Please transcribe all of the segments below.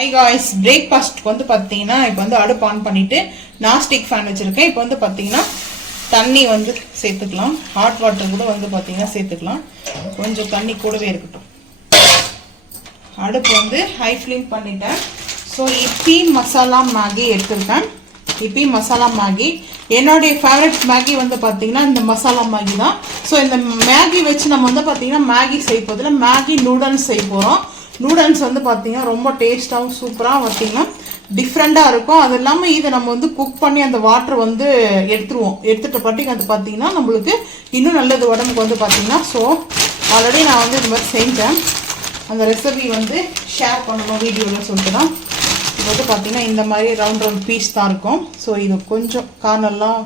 Hi guys, breakfast வந்து பாத்தீங்கன்னா இப்போ வந்து அடுப்பு ஆன் பண்ணிட்டு நான்ஸ்டிக் ஃபேன் வச்சிருக்கேன். இப்போ வந்து பாத்தீங்கன்னா தண்ணி வந்து சேர்த்துக்கலாம். ஹாட் வாட்டர் கூட வந்து பாத்தீங்கன்னா சேர்த்துக்கலாம். கொஞ்சம் தண்ணி கூடவே இருக்கட்டும். அடுப்பு வந்து ஹை ஃப்ளேம் பண்ணிட்டேன். ஸோ இப்பி மசாலா மேகி எடுத்துருக்கேன். இப்பி மசாலா மேகி என்னுடைய ஃபேவரட் மேகி வந்து பார்த்தீங்கன்னா இந்த மசாலா மேகி தான். ஸோ இந்த மேகி வச்சு நம்ம வந்து பார்த்தீங்கன்னா மேகி செய்ய போதில் மேகி நூடுல்ஸ் செய்ய போகிறோம். நூடுல்ஸ் வந்து பார்த்தீங்கன்னா ரொம்ப டேஸ்ட்டாகவும் சூப்பராக பார்த்தீங்கன்னா டிஃப்ரெண்ட்டாக இருக்கும். அது இல்லாமல் இதை நம்ம வந்து குக் பண்ணி அந்த வாட்டர் வந்து எடுத்துருவோம். எடுத்துகிட்ட பட்டிக்கு அது பார்த்தீங்கன்னா நம்மளுக்கு இன்னும் நல்லது உடம்புக்கு வந்து பார்த்தீங்கன்னா. ஸோ ஆல்ரெடி நான் வந்து இது மாதிரி செஞ்சேன். அந்த ரெசிபி வந்து ஷேர் பண்ணணும் வீடியோவில் சொல்லிட்டு தான். இது வந்து பார்த்தீங்கன்னா இந்த மாதிரி ரவுண்ட் ரவுண்ட் பீஸ் தான் இருக்கும். ஸோ இது கொஞ்சம் கார்னர்லாம்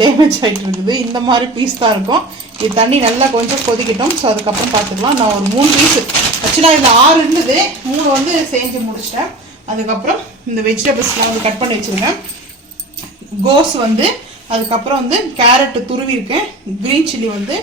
டேமேஜ் ஆகிட்டு இருக்குது. இந்த மாதிரி பீஸ் தான் இருக்கும். இது தண்ணி நல்லா கொஞ்சம் கொதிக்கட்டும். ஸோ அதுக்கப்புறம் பார்த்துக்கலாம். நான் ஒரு 3 பீஸு ஆக்சுவலாக இதில் 6 இருந்தது, 3 வந்து செஞ்சு முடிச்சிட்டேன். அதுக்கப்புறம் இந்த வெஜிடபிள்ஸ்லாம் வந்து கட் பண்ணி வச்சுருக்கேன். கோஸ் வந்து அதுக்கப்புறம் வந்து கேரட் துருவி இருக்கேன். கிரீன் சில்லி வந்து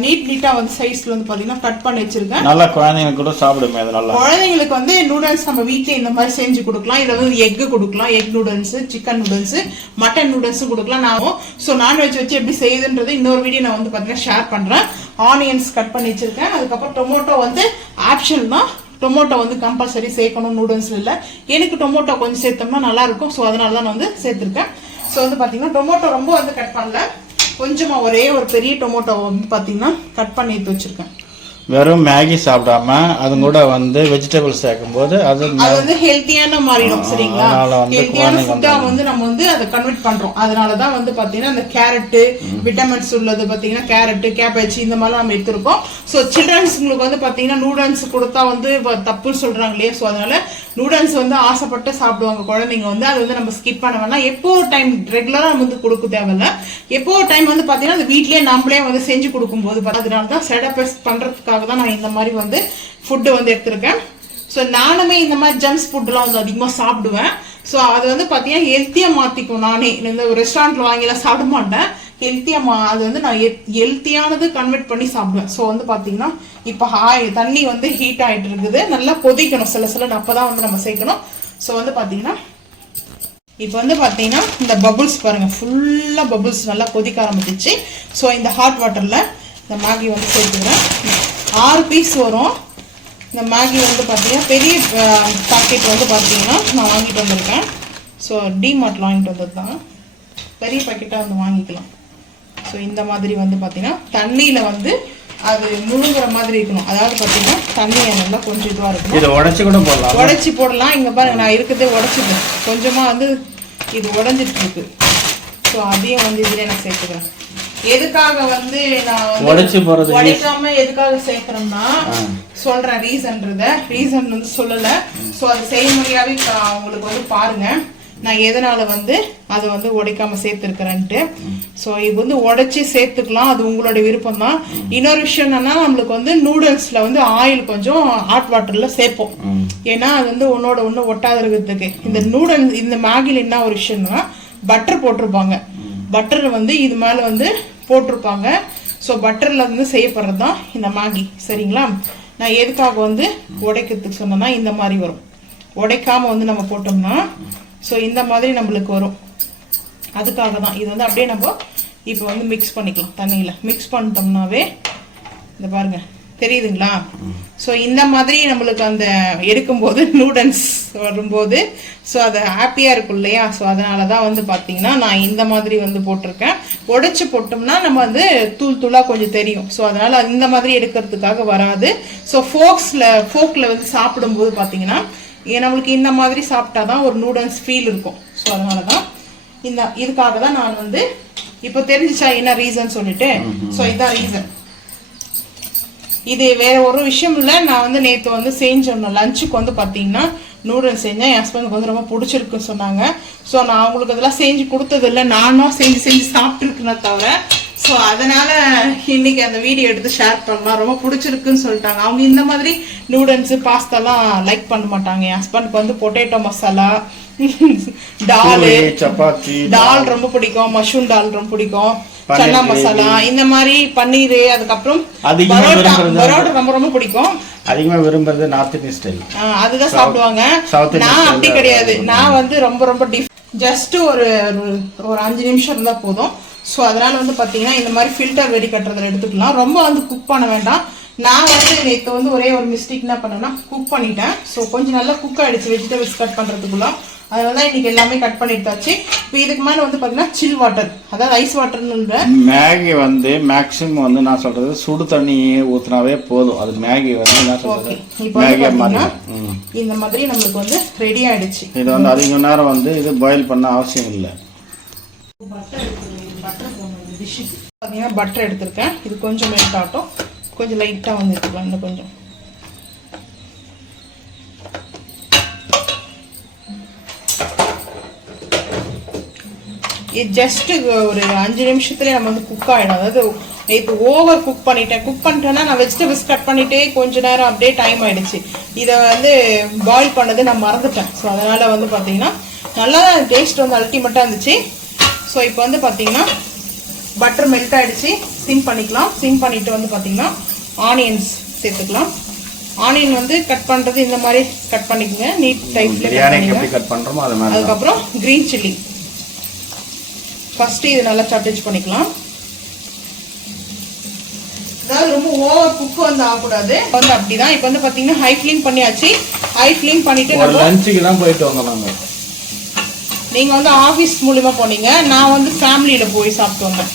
நீட்டாக வந்து சைஸ்ல வந்து பார்த்தீங்கன்னா கட் பண்ணி வச்சிருக்கேன். நல்லா குழந்தைங்களுக்கு கூட சாப்பிடுமே. அதனால குழந்தைங்களுக்கு வந்து நூடுல்ஸ் நம்ம வீட்டில் இந்த மாதிரி செஞ்சு கொடுக்கலாம். இதில் வந்து எக்கு கொடுக்கலாம். Egg noodles, chicken noodles, mutton நூடுல்ஸும் கொடுக்கலாம். நான் ஸோ நான்வெஜ் வச்சு எப்படி செய்யுதுன்றது இன்னொரு வீடியோ நான் வந்து பார்த்தீங்கன்னா ஷேர் பண்ணுறேன். ஆனியன்ஸ் கட் பண்ணி வச்சிருக்கேன். அதுக்கப்புறம் டொமேட்டோ வந்து ஆப்ஷன் தான். டொமேட்டோ வந்து கம்பல்சரி சேர்க்கணும் நூடுல்ஸ்ல இல்லை. எனக்கு டொமேட்டோ கொஞ்சம் சேர்த்தோம்னா நல்லா இருக்கும். ஸோ அதனால தான் நான் வந்து சேர்த்துருக்கேன். ஸோ வந்து பார்த்தீங்கன்னா டொமேட்டோ ரொம்ப வந்து கட் பண்ணல, கொஞ்சமாக ஒரே ஒரு பெரிய டொமேட்டோ வந்து பார்த்தீங்கன்னா கட் பண்ணி எடுத்து வச்சிருக்கேன். வெறும் மேகி சாப்பிடாம அது கூட வந்து வெஜிடபிள்ஸ் சேர்க்கும் போது அது வந்து ஹெல்த்தியான மாறிடும். சரிங்களா? ஹெல்த்தியான ஃபுட்டா வந்து நம்ம வந்து அதை கன்வெர்ட் பண்றோம். அதனாலதான் வந்து பாத்தீங்கன்னா இந்த கேரட் விட்டமின்ஸ் உள்ளது பாத்தீங்கன்னா கேரட், கேபேஜ் இந்த மாதிரி நம்ம எடுத்திருக்கோம். ஸோ சில்ட்ரன்ஸ்ங்களுக்கு வந்து பாத்தீங்கன்னா நூடுல்ஸ் கொடுத்தா வந்து தப்புன்னு சொல்றாங்க இல்லையா? ஸோ அதனால நூடுல்ஸ் வந்து ஆசைப்பட்டு சாப்பிடுவாங்க குழந்தைங்க வந்து. அது வந்து நம்ம ஸ்கிப் பண்ண வேணாம். எப்போ டைம் ரெகுலரா வந்து கொடுக்க தேவையில்ல. எப்போ டைம் வந்து பாத்தீங்கன்னா அது வீட்லயே நம்மளே வந்து செஞ்சு கொடுக்கும் போது அதனால தான் செடப் பண்றதுக்காக தான் நான் இந்த மாதிரி வந்து ஃபுட்டு வந்து எடுத்திருக்கேன். ஸோ நானுமே இந்த மாதிரி ஜங்க்ஸ் ஃபுட்லாம் வந்து அதிகமாக சாப்பிடுவேன். ஸோ அது வந்து பார்த்தீங்கன்னா ஹெல்த்தியாக மாற்றிக்கும். நானே இந்த ரெஸ்டாரண்ட்டில் வாங்கிலாம் சாப்பிட மாட்டேன். ஹெல்த்தியாக அது வந்து நான் ஹெல்த்தியானது கன்வெர்ட் பண்ணி சாப்பிடுவேன். ஸோ வந்து பார்த்தீங்கன்னா இப்போ தண்ணி வந்து ஹீட் ஆகிட்டு இருக்குது. நல்லா கொதிக்கணும் சில அப்போ தான் வந்து நம்ம சேர்க்கணும். ஸோ வந்து பார்த்தீங்கன்னா இப்போ வந்து பார்த்தீங்கன்னா இந்த பபுள்ஸ் பாருங்கள், ஃபுல்லாக பபுள்ஸ் நல்லா கொதிக்க ஆரம்பிச்சிச்சு. ஸோ இந்த ஹாட் வாட்டரில் இந்த மேகி வந்து சேர்த்துக்கிறேன். 6 பீஸ் வரும். இந்த மேகி வந்து பார்த்தீங்கன்னா பெரிய பாக்கெட் வந்து பார்த்தீங்கன்னா நான் வாங்கிட்டு வந்திருக்கேன். ஸோ டிமார்ட்டில் வாங்கிட்டு வந்தது தான். பெரிய பாக்கெட்டாக வந்து வாங்கிக்கலாம். ஸோ இந்த மாதிரி வந்து பார்த்தீங்கன்னா தண்ணியில் வந்து அது முழுங்குற மாதிரி இருக்கணும். அதாவது பார்த்தீங்கன்னா தண்ணியை நல்லா கொஞ்சம் இதுவாக இருக்கணும். இதை உடச்சி கூட போடலாம். உடச்சி போடலாம். இங்கே பாருங்க, நான் இருக்கிறதே உடச்சிது. கொஞ்சமாக வந்து இது உடஞ்சிட்டு இருக்கு. ஸோ அதையும் வந்து இதில் நான் சேர்த்துக்கிறேன். எதுக்காக வந்து நான் உடைக்காம எதுக்காக சேர்க்கிறேன்னா சொல்றேன். ரீசன் வந்து சொல்லல. ஸோ அது செய்முறையாவே உங்களுக்கு வந்து பாருங்க நான் எதனால வந்து அதை வந்து உடைக்காம சேர்த்துருக்கிறேன்ட்டு. ஸோ இது வந்து உடைச்சி சேர்த்துக்கலாம், அது உங்களோட விருப்பம் தான். இன்னொரு விஷயம் என்னன்னா நம்மளுக்கு வந்து நூடுல்ஸ்ல வந்து ஆயில் கொஞ்சம் ஹாட் வாட்டர்ல சேர்ப்போம். ஏன்னா அது வந்து ஒன்னோட ஒன்று ஒட்டாத இருக்கிறதுக்கு. இந்த நூடுல்ஸ் இந்த மேகில என்ன ஒரு விஷயம்னா பட்டர் போட்டிருப்பாங்க. பட்டர் வந்து இது மேல வந்து போட்டிருப்பாங்க. ஸோ பட்டர்ல வந்து செய்யப்படுறது தான் இந்த மேகி. சரிங்களா? நான் எதுக்காக வந்து உடைக்கிறதுக்கு சொன்னேன்னா இந்த மாதிரி வரும். உடைக்காம வந்து நம்ம போட்டோம்னா ஸோ இந்த மாதிரி நம்மளுக்கு வரும். அதுக்காக தான் இது வந்து அப்படியே நம்ம இப்போ வந்து மிக்ஸ் பண்ணிக்கலாம். தண்ணியில் மிக்ஸ் பண்ணிட்டோம்னாவே இந்த பாருங்க தெரியுதுங்களா? ஸோ இந்த மாதிரி நம்மளுக்கு அந்த எடுக்கும்போது நூடுல்ஸ் வரும்போது ஸோ அது ஹாப்பியாக இருக்கும் இல்லையா? ஸோ அதனால தான் வந்து பார்த்தீங்கன்னா நான் இந்த மாதிரி வந்து போட்டிருக்கேன். உடைச்சி போட்டோம்னா நம்ம வந்து தூளாக கொஞ்சம் தெரியும். ஸோ அதனால இந்த மாதிரி எடுக்கிறதுக்காக வராது. ஸோ ஃபோக்கில் வந்து சாப்பிடும்போது பார்த்தீங்கன்னா நம்மளுக்கு இந்த மாதிரி சாப்பிட்டா தான் ஒரு நூடுல்ஸ் ஃபீல் இருக்கும். ஸோ அதனால தான் இதுக்காக தான் நான் வந்து இப்போ தெரிஞ்சிச்சா என்ன ரீசன் சொல்லிட்டு. ஸோ இதுதான் ரீசன். இது வேற ஒரு விஷயம் இல்லை. நான் வந்து நேற்று வந்து செஞ்சேன் லஞ்சுக்கு வந்து பார்த்தீங்கன்னா நூடுல்ஸ் செஞ்சேன். என் ஹஸ்பண்டுக்கு வந்து ரொம்ப பிடிச்சிருக்குன்னு சொன்னாங்க. ஸோ நான் அவங்களுக்கு இதெல்லாம் செஞ்சு கொடுத்தது இல்லை, நானும் செஞ்சு சாப்பிட்டுருக்குன்னு தவிர. ஸோ அதனால இன்னைக்கு அந்த வீடியோ எடுத்து ஷேர் பண்ணலாம். ரொம்ப பிடிச்சிருக்குன்னு சொல்லிட்டாங்க. அவங்க இந்த மாதிரி நூடுல்ஸ் பாஸ்தாலாம் லைக் பண்ண மாட்டாங்க. என் ஹஸ்பண்டுக்கு வந்து பொட்டேட்டோ மசாலா, டால் ரொம்ப பிடிக்கும், மஷ்ரூம் டால் ரொம்ப பிடிக்கும். சன்னா மசாலா இந்த மாதிரி பன்னீர், அதுக்கப்புறம் பரோட்டா ரொம்ப ரொம்ப பிடிக்கும். அதிகமா விரும்புறது நார்த் இந்தியன் ஸ்டைல், அதுதான் சாப்பிடுவாங்க. நான் அப்படி கிடையாது. நான் வந்து ரொம்ப ரொம்ப ஜஸ்ட் ஒரு 5 நிமிஷம் இருந்தா போதும். ஸோ அதனால வந்து பாத்தீங்கன்னா இந்த மாதிரி ஃபில்டர் வெடி கட்டுறதுல எடுத்துக்கலாம். ரொம்ப வந்து குக் பண்ண வேண்டாம். நான் வந்து நேற்று வந்து ஒரே ஒரு மிஸ்டேக் என்ன பண்ணேன்னா குக் பண்ணிட்டேன். ஸோ கொஞ்சம் நல்லா குக் ஆயிடுச்சு வெஜிடபிள்ஸ் கட் பண்றதுக்குள்ள. அதனால தான் இன்னைக்கு எல்லாமே கட் பண்ணிட்டாச்சு. இப்போ இதுக்கு மேலே வந்து பார்த்தீங்கன்னா சில் வாட்டர், அதாவது ஐஸ் வாட்டர்னு மேகி வந்து மேக்ஸிமம் வந்து நான் சொல்றது சுடு தண்ணி ஊற்றினாவே போதும். அது மேகி வந்து நான் சொல்றது மேகி மாதிரி இந்த மாதிரி நம்மளுக்கு வந்து ரெடி ஆயிடுச்சு. இது வந்து அதிக நேரம் வந்து இது பாயில் பண்ண அவசியம் இல்லை. பார்த்தீங்கன்னா பட்டர் எடுத்திருக்கேன். இது கொஞ்சம் மெல்ட் ஆகட்டும். கொஞ்சம் லைட்டாக வந்து எடுத்துக்கலாம். இன்னும் கொஞ்சம் இது ஜஸ்ட் ஒரு 5 நிமிஷத்துல நம்ம வந்து குக் ஆகிடும். அதாவது இப்போ ஓவர் குக் பண்ணிட்டேன்னா நான் வெஜிடபிள்ஸ் கட் பண்ணிட்டே கொஞ்ச நேரம் அப்படியே டைம் ஆயிடுச்சு. இதை வந்து பாயில் பண்ணது நான் மறந்துட்டேன். ஸோ அதனால வந்து பார்த்தீங்கன்னா நல்லா டேஸ்ட் வந்து அல்டிமேட்டாக இருந்துச்சு. ஸோ இப்போ வந்து பார்த்தீங்கன்னா பட்டர் மெல்ட் ஆயிடுச்சு. சிம் பண்ணிக்கலாம். சிம் பண்ணிட்டு வந்து பார்த்தீங்கன்னா ஆனியன்ஸ் சேர்த்துக்கலாம். ஆனியன் வந்து கட் பண்றது இந்த மாதிரி கட் பண்ணிக்கோங்க. நீட் டைப்ல கட் பண்றோமோ அது மாதிரி. அதுக்கப்புறம் கிரீன் சில்லி ஃபர்ஸ்ட் இது நல்லா சாட்டேஜ் பண்ணிக்கலாம். அதாவது ரொம்ப ஓவர் குக் வந்து ஆகக்கூடாது. வந்து அப்படிதான். இப்போ வந்து பாத்தீங்கன்னா ஹை ஃப்ளேம் பண்ணியாச்சு. ஹை ஃப்ளேம் பண்ணிட்டு நம்ம லஞ்சுக்கு தான் போயிட்டு வந்தோம். நீங்க வந்து ஆபீஸ் மூலமா போனீங்க, நான் வந்து ஃபேமிலியில போய் சாப்பிட்டு வந்தேன்.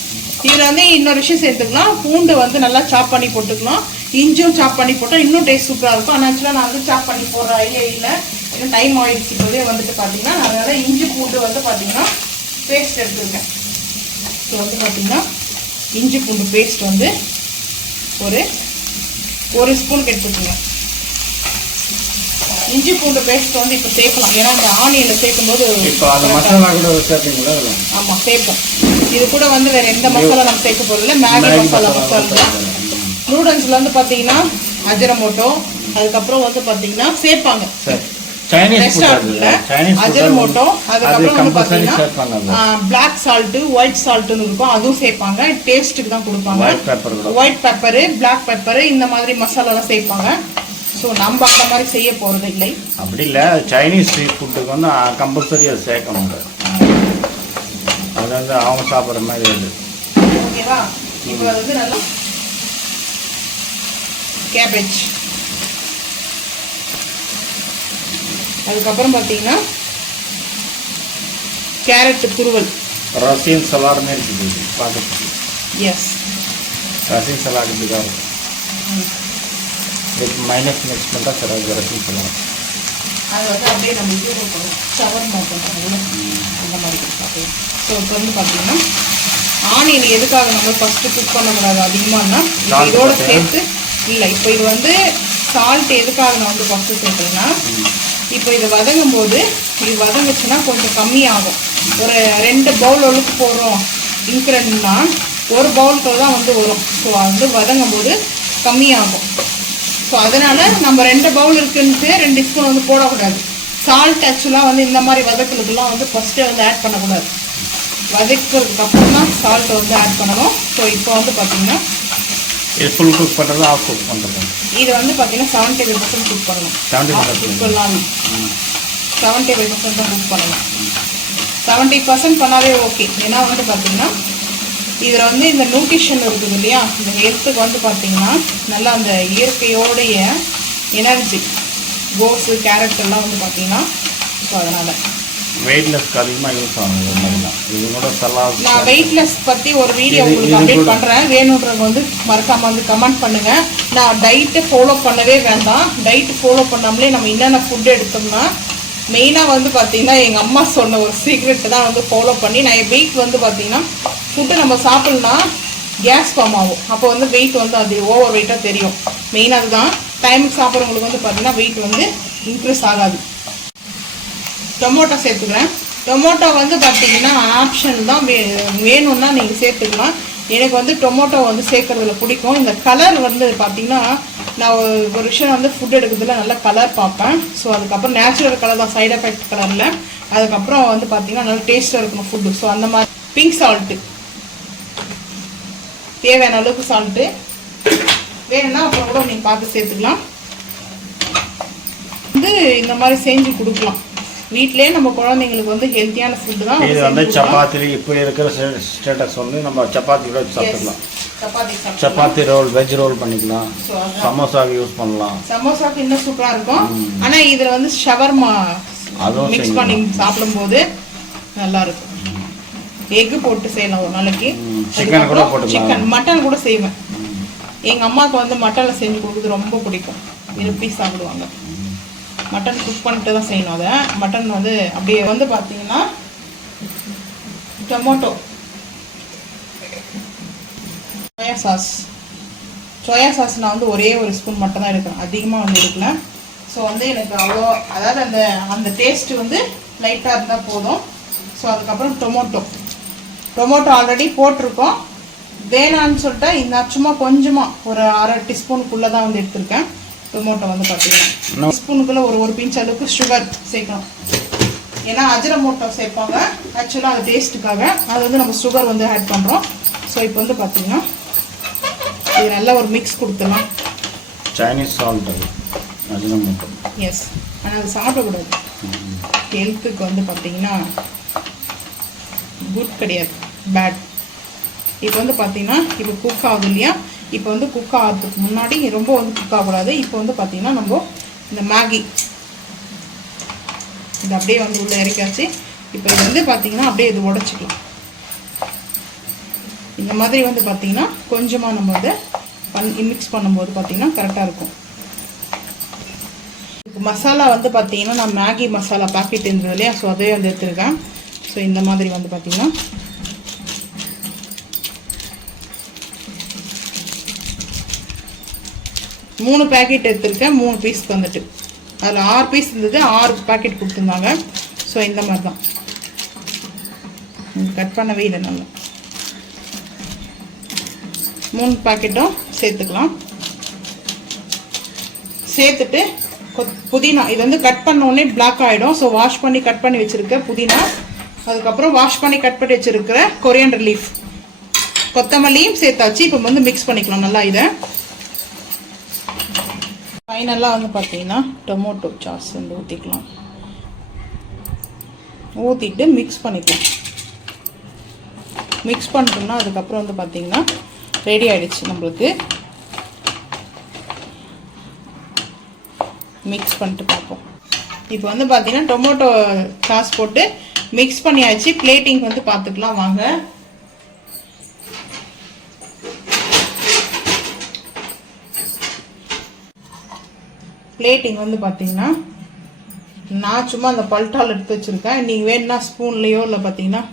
இதுல வந்து இன்னொரு விஷயம் சேர்த்துக்கலாம். பூண்டு வந்து நல்லா சாப் பண்ணி போட்டுக்கலாம். இஞ்சும் சாப் பண்ணி போட்டால் இன்னும் டேஸ்ட் சூப்பராக இருக்கும். ஆனால் ஆக்சுவலாக நான் வந்து சாப் பண்ணி போடுற ஐடியா இல்லை. இன்னும் டைம் ஆயிடுச்சு. இப்போதே வந்துட்டு பார்த்தீங்கன்னா அதனால இஞ்சி பூண்டு வந்து பார்த்தீங்கன்னா பேஸ்ட் எடுத்துருக்கேன். ஸோ வந்து பார்த்தீங்கன்னா இஞ்சி பூண்டு பேஸ்ட் வந்து ஒரு ஸ்பூனுக்கு எடுத்துக்கோங்க. இஞ்சி பூண்டு பேஸ்ட் வந்து இப்போ சேர்க்கலாம். ஏன்னா இந்த ஆனியனில் சேர்க்கும்போது ஆமாம் சேர்ப்போம். இது கூட வந்து வேற எந்த மசாலா நம்ம சேர்க்க போறதில்ல. மேகி மசாலா நூடுல்ஸ்ல வந்து பாத்தீங்கன்னா அஜினமோட்டோ, அதுக்கப்புறம் வந்து பாத்தீங்கன்னா சேர்ப்பாங்க அஜினமோட்டோ, அதுக்கப்புறம் வந்து பாத்தீங்கன்னா பிளாக் சால்ட், ஒயிட் சால்ட்னு இருக்கும், அதுவும் சேர்ப்பாங்க. டேஸ்ட்டுக்கு தான் கொடுப்பாங்க. ஒயிட் பெப்பரு, பிளாக் பெப்பரு, இந்த மாதிரி மசாலா எல்லாம் சேர்ப்பாங்க. ஸோ நம்ம அந்த மாதிரி செய்ய போறது இல்லை. அப்படி இல்லை, சைனீஸ் ஸ்ட்ரீட் ஃபுட்டுக்கு வந்து கம்பல்சரி அதை சேர்க்கணும். அது வந்து அவங்க சாப்பிட்ற மாதிரி அது ஓகேவா. இப்போ வந்து நல்லா கேபேஜ், அதுக்கப்புறம் பார்த்தீங்கன்னா கேரட் துருவல், ரசின் சலாடுமே இருக்குது பார்க்கறதுக்கு. எஸ், ரசின் சலாடு இப்படிதான் இருக்கும். மைனஸ் மிக்ஸ் பண்ணிட்டா சரி ரசின் சலாடு. அது வந்து அப்படியே நம்ம இது கொடுக்கணும். ஷவர்மா பண்ணுறாங்கல்ல அந்த மாதிரி சாப்பிடுவோம். ஸோ இப்போ வந்து பார்த்தீங்கன்னா ஆனியன் எதுக்காக நம்ம ஃபஸ்ட்டு குக் பண்ணக்கூடாது அதிகமானா இதோட சேர்த்து இல்லை. இப்போ இது வந்து சால்ட் எதுக்காக நான் வந்து ஃபஸ்ட்டு சேர்க்குறேன்னா, இப்போ இதை வதங்கும் போது இது வதங்குச்சுன்னா கொஞ்சம் கம்மியாகும். ஒரு 2 பவுல் அளவுக்கு போடுறோம் இன்க்ரெண்ட்னா 1 பவுலுக்கு தான் வந்து வரும். ஸோ வந்து வதங்கும் போது கம்மியாகும். ஸோ அதனால நம்ம 2 பவுல் இருக்குன்ட்டு 2 ஸ்பூன் வந்து போடக்கூடாது. சால்ட் ஆக்சுவலாக வந்து இந்த மாதிரி வதக்கிறதுக்குலாம் வந்து ஃபஸ்ட்டே வந்து ஆட் பண்ணக்கூடாது. வதக்கிறதுக்கு அப்புறம் தான் சால்ட் வந்து ஆட் பண்ணணும். ஸோ இப்போ வந்து பார்த்தீங்கன்னா இது ஃபுல் குக் பண்ணுறது, ஆஃப் குக் பண்ணுறது, இது வந்து பார்த்தீங்கன்னா 70% குக் பண்ணணும். 70% 70% தான் குக் பண்ணணும். 70% பண்ணாவே ஓகே. ஏன்னா வந்து பார்த்தீங்கன்னா இதில் வந்து இந்த நியூட்ரிஷன் இருக்குது இல்லையா, இந்த ஹெல்த்துக்கு வந்து பார்த்தீங்கன்னா நல்லா அந்த இயற்கையோடைய எனர்ஜி, கோஸு கேரட் எல்லாம் வந்து பார்த்தீங்கன்னா. ஸோ அதனால் வெயிட்லெஸ்க்கு அதிகமாக யூஸ் ஆகும். இதனோட சலாட் நான் வெயிட்லெஸ் பற்றி ஒரு வீடியோ உங்களுக்கு அப்டேட் பண்ணுறேன். வேணுன்றவங்க வந்து மறக்காமல் வந்து கமெண்ட் பண்ணுங்கள். நான் டயட்டை ஃபாலோ பண்ணவே வேண்டாம். டயட்டு ஃபாலோ பண்ணாமலே நம்ம என்னென்ன ஃபுட்டு எடுத்தோம்னா, மெயினாக வந்து பார்த்தீங்கன்னா எங்கள் அம்மா சொன்ன ஒரு சீக்ரெட் தான் வந்து ஃபாலோ பண்ணி நான் என் வெயிட் வந்து பார்த்தீங்கன்னா, ஃபுட்டு நம்ம சாப்பிட்லனா கேஸ் ஃபார்ம் ஆகும். அப்போ வந்து வெயிட் வந்து அது ஓவர் வெயிட்டாக தெரியும். மெயினாக அதுதான். டைமுக்கு சாப்பிட்றவங்களுக்கு வந்து பார்த்தீங்கன்னா வெயிட் வந்து இன்க்ரீஸ் ஆகாது. டொமேட்டோ சேர்த்துக்கிறேன். டொமேட்டோ வந்து பார்த்தீங்கன்னா ஆப்ஷன் தான், வேணும்னா நீங்கள் சேர்த்துக்கலாம். எனக்கு வந்து டொமேட்டோ வந்து சேர்க்குறதுல பிடிக்கும். இந்த கலர் வந்து பார்த்தீங்கன்னா நான் ஒரு விஷயம் வந்து ஃபுட் எடுக்கிறதுல நல்லா கலர் பார்ப்பேன். ஸோ அதுக்கப்புறம் நேச்சுரல் கலர் தான், சைட் எஃபெக்ட் கலரில். அதுக்கப்புறம் வந்து பார்த்தீங்கன்னா நல்லா டேஸ்ட்டாக இருக்கணும் ஃபுட்டு. ஸோ அந்த மாதிரி பிங்க் சால்ட்டு தேவையான அளவுக்கு சால்ட்டு. வேணும்னா அப்புறம் கூட நீங்கள் பார்த்து சேர்த்துக்கலாம். வந்து இந்த மாதிரி செஞ்சு கொடுக்கலாம். வீட்டிலேயே நம்ம குழந்தைங்களுக்கு வந்து ஹெல்த்தியான ஃபுட்டு தான். இது வந்து சப்பாத்தி இப்போ இருக்கிற ஸ்டேட்டஸ் வந்து நம்ம சப்பாத்தி கூட சாப்பிடலாம். சப்பாத்தி ரோல், வெஜ் ரோல் பண்ணிக்கலாம். சமோசாக்கு யூஸ் பண்ணலாம். சமோசாக்கு இன்னும் சூப்பராக இருக்கும். ஆனால் இதில் வந்து ஷவர்மா அதுவும் மிக்ஸ் பண்ணி சாப்பிடும்போது நல்லா இருக்கும். எக்கு போட்டு செய்யலாம் ஒரு நாளைக்கு. சிக்கன் கூட போட்டு, சிக்கன் மட்டன் கூட செய்வேன். எங்கள் அம்மாவுக்கு வந்து மட்டனில் செஞ்சு கொடுக்குறது ரொம்ப பிடிக்கும். விரும்பி சாப்பிடுவாங்க. மட்டன் குக் பண்ணிட்டு தான் செய்யணும். அதை மட்டன் வந்து அப்படியே வந்து பார்த்தீங்கன்னா டொமேட்டோ, சோயா சாஸ் நான் வந்து ஒரே ஒரு ஸ்பூன் மட்டும் தான் எடுக்கிறேன், அதிகமாக வந்து எடுக்கல. ஸோ வந்து எனக்கு அவ்வளோ, அதாவது அந்த டேஸ்ட்டு வந்து லைட்டாக இருந்தால் போதும். ஸோ அதுக்கப்புறம் டொமேட்டோ ஆல்ரெடி போட்டிருக்கோம். வேணான்னு சொல்லிட்டு இந்த சும்மா கொஞ்சமாக ஒரு அரை டீஸ்பூனுக்குள்ளே தான் வந்து எடுத்திருக்கேன். டொமேட்டோ வந்து பார்த்தீங்கன்னா ஸ்பூனுக்குள்ளே ஒரு பிஞ்ச் அளவுக்கு சுகர் சேர்க்கணும். ஏன்னா அஜினமோட்டோ சேர்ப்பாங்க ஆக்சுவலாக அது டேஸ்ட்டுக்காக. அது வந்து நம்ம சுகர் வந்து ஆட் பண்ணுறோம். ஸோ இப்போ வந்து பார்த்தீங்கன்னா இது நல்லா ஒரு மிக்ஸ் கொடுத்துடலாம். Chinese salt Ajinomoto. எஸ், ஆனால் அது சாப்பிடக்கூடாது. ஹெல்த்துக்கு வந்து பார்த்தீங்கன்னா குட் கிடையாது, பேட். இப்போ வந்து பார்த்தீங்கன்னா இப்போ குக் ஆகுது இல்லையா? இப்போ வந்து குக் ஆகிறதுக்கு முன்னாடி ரொம்ப வந்து குக் ஆகக்கூடாது. இப்போ வந்து பார்த்தீங்கன்னா நம்ம இந்த மேகி இது அப்படியே வந்து உள்ளே இறக்காச்சு. இப்போ இது வந்து பார்த்தீங்கன்னா அப்படியே இது உடச்சிக்கலாம். இந்த மாதிரி வந்து பார்த்தீங்கன்னா கொஞ்சமாக நம்ம வந்து மிக்ஸ் பண்ணும்போது பார்த்தீங்கன்னா கரெக்டாக இருக்கும். இப்போ மசாலா வந்து பார்த்தீங்கன்னா நான் மேகி மசாலா பாக்கெட் இருந்தது இல்லையா? ஸோ அதே வந்து எடுத்துருக்கேன். ஸோ இந்த மாதிரி வந்து பார்த்தீங்கன்னா 3 பேக்கெட் எடுத்துருக்கேன். 3 பீஸ்க்கு வந்துட்டு அதில் 6 பீஸ் இருந்தது, 6 பேக்கெட் கொடுத்துருந்தாங்க. ஸோ இந்த மாதிரி தான் கட் பண்ணவே இல்லை. நல்லா 3 பேக்கெட்டும் சேர்த்துக்கலாம். சேர்த்துட்டு புதினா இது வந்து கட் பண்ண உடனே பிளாக் ஆகிடும். ஸோ வாஷ் பண்ணி கட் பண்ணி வச்சுருக்க புதினா, அதுக்கப்புறம் வாஷ் பண்ணி கட் பண்ணி வச்சுருக்கிற கொரியாண்டர் லீஃப், கொத்தமல்லியும் சேர்த்தாச்சு. இப்போ வந்து மிக்ஸ் பண்ணிக்கலாம் நல்லா. இதை ஃபைனலாக வந்து பார்த்தீங்கன்னா டொமேட்டோ சாஸ் வந்து ஊற்றிக்கலாம். ஊற்றிட்டு மிக்ஸ் பண்ணிக்கலாம். மிக்ஸ் பண்ணிட்டோம்னா அதுக்கப்புறம் வந்து பார்த்தீங்கன்னா ரெடி ஆகிடுச்சு நம்மளுக்கு. மிக்ஸ் பண்ணிட்டு பார்ப்போம். இப்போ வந்து பார்த்தீங்கன்னா டொமேட்டோ சாஸ் போட்டு மிக்ஸ் பண்ணியாச்சு. பிளேட்டிங் வந்து பார்த்துக்கலாம் வாங்க. பிளேட்டிங் வந்து பார்த்தீங்கன்னா நான் சும்மா அந்த பல்ட்டால் எடுத்து வச்சுருக்கேன். நீங்கள் வேணும்னா ஸ்பூன்லேயோ இல்லை பார்த்தீங்கன்னா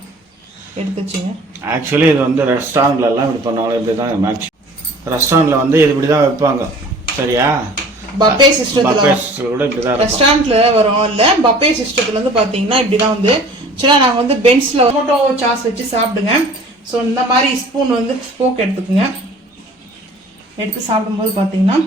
எடுத்து வச்சுங்க. ஆக்சுவலி இது வந்து ரெஸ்டாரண்ட்லலாம் இப்படி பண்ணுவாங்க. இப்படி தான் மேக்ஸிமம் ரெஸ்டாரண்ட்டில் வந்து இது இப்படி தான் வைப்பாங்க. சரியா? பப்பே சிஸ்டத்தில் கூட இப்படி தான் ரெஸ்டாரண்ட்டில் வரும். இல்லை பப்பே சிஸ்டத்தில் வந்து பார்த்தீங்கன்னா இப்படி தான் வந்து ஆக்சுவலாக நாங்கள் வந்து பென்ஸில் டொமேட்டோ சாஸ் வச்சு சாப்பிடுங்க. ஸோ இந்த மாதிரி ஸ்பூன் வந்து ஸ்போக் எடுத்துக்குங்க. எடுத்து சாப்பிடும்போது பார்த்தீங்கன்னா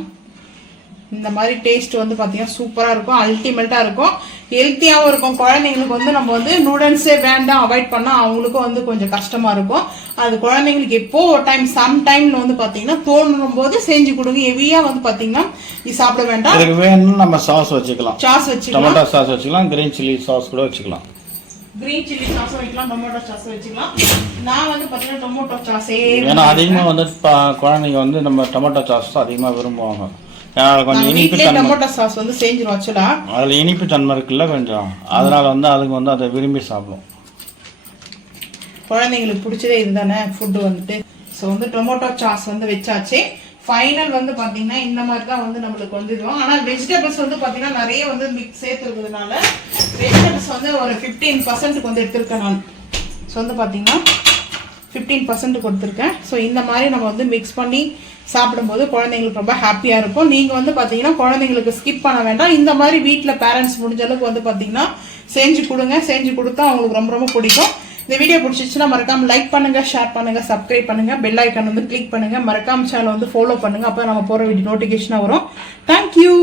இந்த மாதிரி டேஸ்ட் வந்து பார்த்தீங்கன்னா சூப்பராக இருக்கும், அல்டிமேட்டாக இருக்கும், ஹெல்த்தியாகவும் இருக்கும். குழந்தைங்களுக்கு வந்து நம்ம வந்து நூடுல்ஸே வேண்டாம் அவாய்ட் பண்ணால் அவங்களுக்கும் வந்து கொஞ்சம் கஷ்டமாக இருக்கும். அது குழந்தைங்களுக்கு எப்போ ஒரு டைம் சம் டைம்ல வந்து பார்த்தீங்கன்னா தோணும் போது செஞ்சு கொடுங்க. ஹெவியாக வந்து பார்த்தீங்கன்னா இது சாப்பிட வேண்டாம். இதுக்கு வேணும்னு நம்ம சாஸ் வச்சுக்கலாம். சாஸ் வச்சுக்கலாம், டொமேட்டோ சாஸ் வச்சுக்கலாம், கிரீன் சில்லி சாஸ் கூட வச்சுக்கலாம். கிரீன் சில்லி சாஸ் வைக்கலாம், டொமேட்டோ சாஸ் வச்சுக்கலாம். நான் வந்து பார்த்தீங்கன்னா டொமேட்டோ சாஸே, ஏன்னா அதிகமாக வந்து குழந்தைங்க வந்து நம்ம டொமேட்டோ சாஸ் தான் அதிகமாக விரும்புவாங்க. கொஞ்சம் இனிப்பு டொமேட்டோ சாஸ் வந்து செஞ்சிரும் ஆக்சுவலா. அதுல இனிப்பு தன்மை இருக்குல்ல கொஞ்சம், அதனால வந்து அதுக்கு வந்து அதை விரும்பி சாப்பிடும். குழந்தைங்களுக்கு பிடிச்சதே இதுதானே ஃபுட்டு வந்துட்டு. ஸோ வந்து டொமேட்டோ சாஸ் வந்து வச்சாச்சு. ஃபைனல் வந்து பார்த்தீங்கன்னா இந்த மாதிரி தான் வந்து நம்மளுக்கு வந்துடும். ஆனால் வெஜிடபிள்ஸ் வந்து பார்த்தீங்கன்னா நிறைய வந்து மிக்ஸ் சேர்த்துருக்கிறதுனால வெஜிடபிள்ஸ் வந்து ஒரு 15% வந்து எடுத்திருக்கேன் நான். ஸோ வந்து பார்த்தீங்கன்னா 15% கொடுத்துருக்கேன். ஸோ இந்த மாதிரி நம்ம வந்து மிக்ஸ் பண்ணி சாப்பிடும்போது குழந்தைங்களுக்கு ரொம்ப ஹாப்பியாக இருக்கும். நீங்கள் வந்து பார்த்தீங்கன்னா குழந்தைங்களுக்கு ஸ்கிப் பண்ண வேண்டாம். இந்த மாதிரி வீட்டில் பேரண்ட்ஸ் முடிஞ்ச அளவுக்கு வந்து பார்த்தீங்கன்னா செஞ்சு கொடுங்க. செஞ்சு கொடுத்தா அவங்களுக்கு ரொம்ப ரொம்ப பிடிக்கும். இந்த வீடியோ பிடிச்சிச்சுன்னா மறக்காம லைக் பண்ணுங்க, ஷேர் பண்ணுங்க, சப்ஸ்கிரைப் பண்ணுங்க, பெல் ஐக்கான் வந்து கிளிக் பண்ணுங்க, மறக்காம சேனல் வந்து ஃபாலோ பண்ணுங்க. அப்போ நம்ம போகிற வீடியோ நோட்டிஃபிகேஷனாக வரும். தேங்க்யூ.